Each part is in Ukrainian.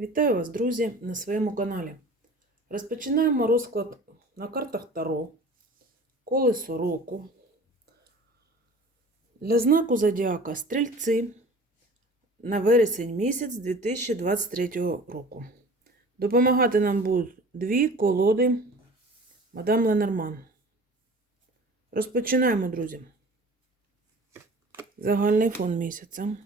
Вітаю вас, друзі, на своєму каналі. Розпочинаємо розклад на картах Таро, колесо року. Для знаку Зодіака Стрільці на вересень місяць 2023 року. Допомагати нам будуть дві колоди Мадам Ленорман. Розпочинаємо, друзі. Загальний фон місяця.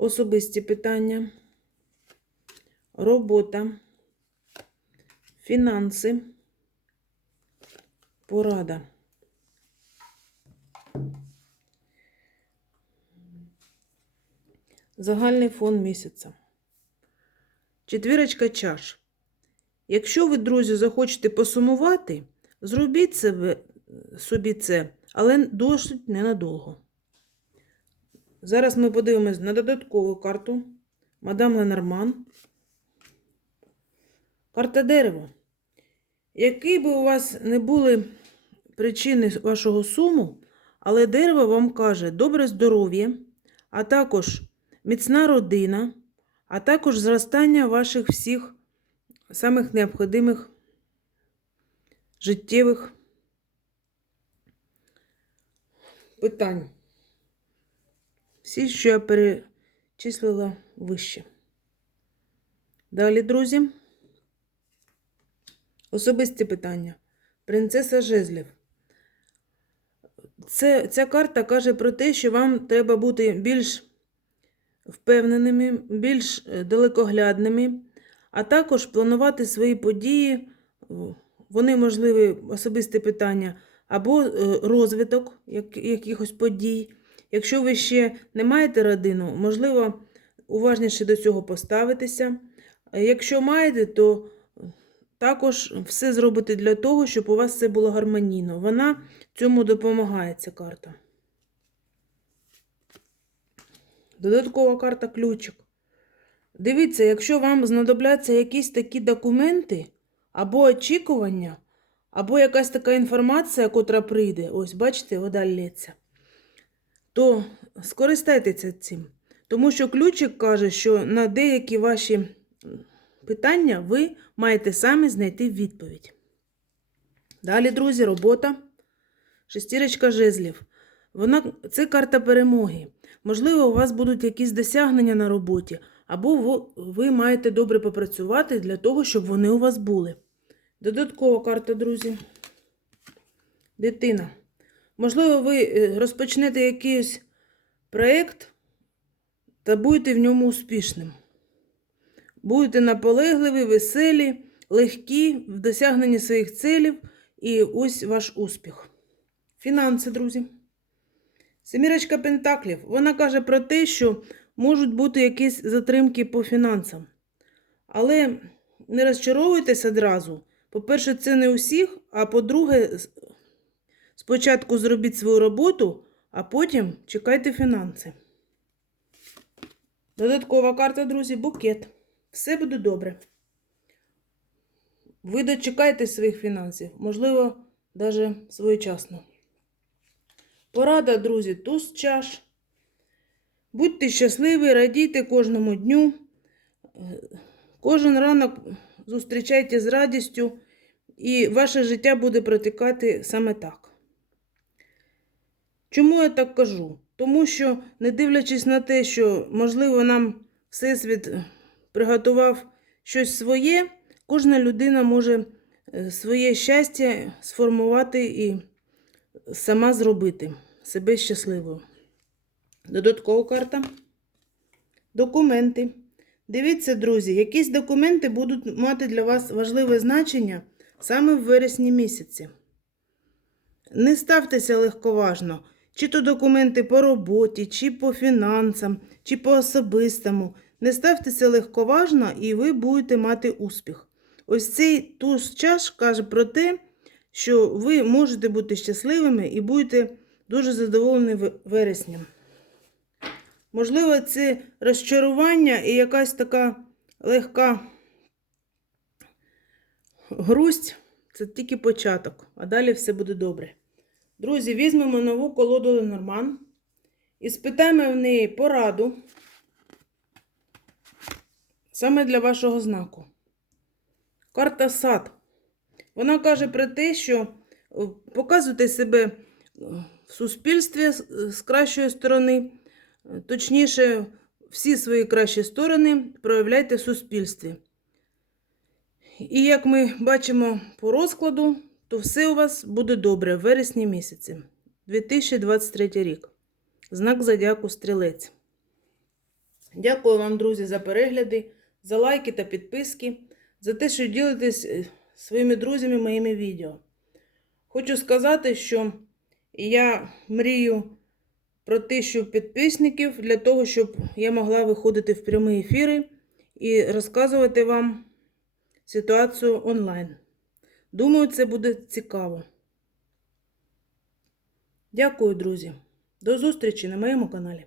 Особисті питання, робота, фінанси, порада. Загальний фон місяця. Четвірочка чаш. Якщо ви, друзі, захочете посумувати, зробіть себе, собі це, але досить ненадовго. Зараз ми подивимось на додаткову карту Мадам Ленорман. Карта дерева. Які би у вас не були причини вашого суму, але дерево вам каже добре здоров'я, а також міцна родина, а також зростання ваших всіх самих необхідних життєвих питань. Всі, що я перечислила вище. Далі, друзі. Особисті питання. Принцеса Жезлів. Це, Ця карта каже про те, що вам треба бути більш впевненими, більш е, далекоглядними, а також планувати свої події. Вони можливі особисті питання, або е, розвиток якихось подій. Якщо ви ще не маєте родину, можливо, уважніше до цього поставитися. Якщо маєте, то також все зробити для того, щоб у вас все було гармонійно. Вона цьому допомагає, ця карта. Додаткова карта ключик. Дивіться, якщо вам знадобляться якісь такі документи, або очікування, або якась така інформація, котра прийде, ось, бачите, вода лється то скористайтеся цим. Тому що ключик каже, що на деякі ваші питання ви маєте самі знайти відповідь. Далі, друзі, робота. Шестірочка жезлів. Вона, Це карта перемоги. Можливо, у вас будуть якісь досягнення на роботі, або ви, маєте добре попрацювати для того, щоб вони у вас були. Додаткова карта, друзі. Дитина. Можливо, ви е, розпочнете якийсь проєкт та будете в ньому успішним. Будете наполегливі, веселі, легкі в досягненні своїх целів і ось ваш успіх. Фінанси, друзі. Семірочка Пентаклів. Вона каже про те, що можуть бути якісь затримки по фінансам. Але не розчаровуйтесь одразу. По-перше, це не усіх, а по-друге, Спочатку зробіть свою роботу, а потім чекайте фінанси. Додаткова карта, друзі, букет. Все буде добре. Ви дочекаєте своїх фінансів, можливо, навіть своєчасно. Порада, друзі, туз чаш. Будьте щасливі, радійте кожному дню. Кожен ранок зустрічайте з радістю, і ваше життя буде протікати саме так. Чому я так кажу? Тому що, не дивлячись на те, що, можливо, нам Всесвіт е, приготував щось своє, кожна людина може е, своє щастя сформувати і сама зробити себе щасливою. Додаткова карта. Документи. Дивіться, друзі, якісь документи будуть мати для вас важливе значення саме в вересні місяці. Не ставтеся легковажно. Чи то документи по роботі, чи по фінансам, чи по особистому. Не ставтеся легковажно, і ви будете мати успіх. Ось цей туз чаш каже про те, що ви можете бути щасливими і будете дуже задоволені вересням. Можливо, це розчарування і якась така легка грусть це тільки початок, а далі все буде добре. Друзі, візьмемо нову колоду Ленорман і спитаємо в неї пораду саме для вашого знаку. Карта сад. Вона каже про те, що е, показуйте себе е, в суспільстві з- кращої сторони, е, точніше, всі свої кращі сторони проявляйте в суспільстві. І як ми бачимо по розкладу, то все у вас буде добре в вересні місяці 2023 рік. Знак зодіаку Стрілець. Дякую вам, друзі, за перегляди, за лайки та підписки, за те, що ділитесь е, своїми друзями моїми відео. Хочу сказати, що я мрію про тисячу підписників для того, щоб я могла виходити в прямі ефіри і розказувати вам ситуацію онлайн. Думаю, це буде цікаво. Дякую, друзі. До зустрічі на моєму каналі.